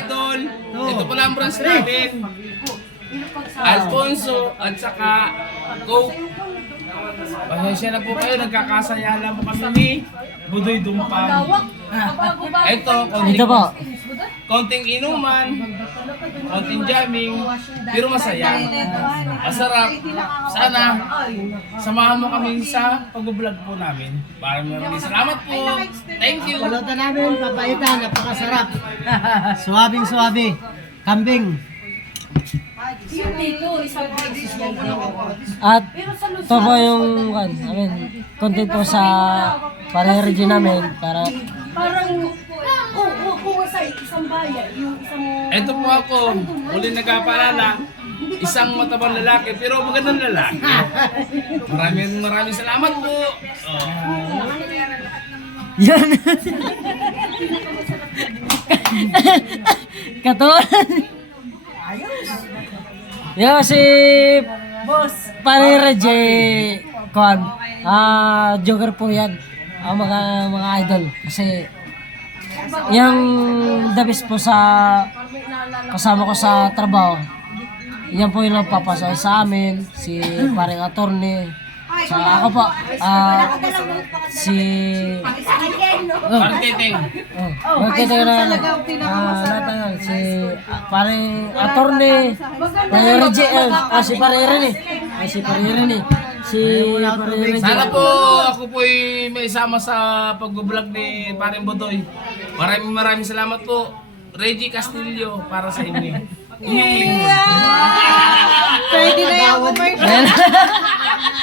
idol. Ito pala ang branch namin. Alfonso at saka Coke. Pasensya na po kayo, nagkakasaya lang po kami ni Budoy Dumpang. Ito po. konting inuman, konting jamming, pero masaya. Masarap. Sana samahan mo kami sa pag-vlog po namin. Maraming salamat po. Thank you. Pulutan namin, papaitan, napakasarap. Suwabing-suwabe. Kambing. Yung dito, isang beses yan. At ito po yung content po sa pare-regi namin para Parang, kung sa isang bayan, yung isang... Ito po ako, uli nagkapaalala, isang matabang lalaki, pero magandang lalaki. Maraming salamat po. yan. Katulad. Yo si Boss. pare-regi kon. Joker po yan. Ang mga idol kasi yung the best po sa kasama ko sa trabaho. Yan po yung nagpapasal sa amin, si paring attorney. Sa ako po, si Marketing. marketing na natangal si paring attorney, paring Reggie, si paring Rene, si paring Rene, si paring Reggie. Sana po ako po'y may isama sa pag-vlog ni Paring Budoy. Maraming salamat po. Reggie Castillo para sa inyo. Inyong lingkod. Pwede na yung commercial.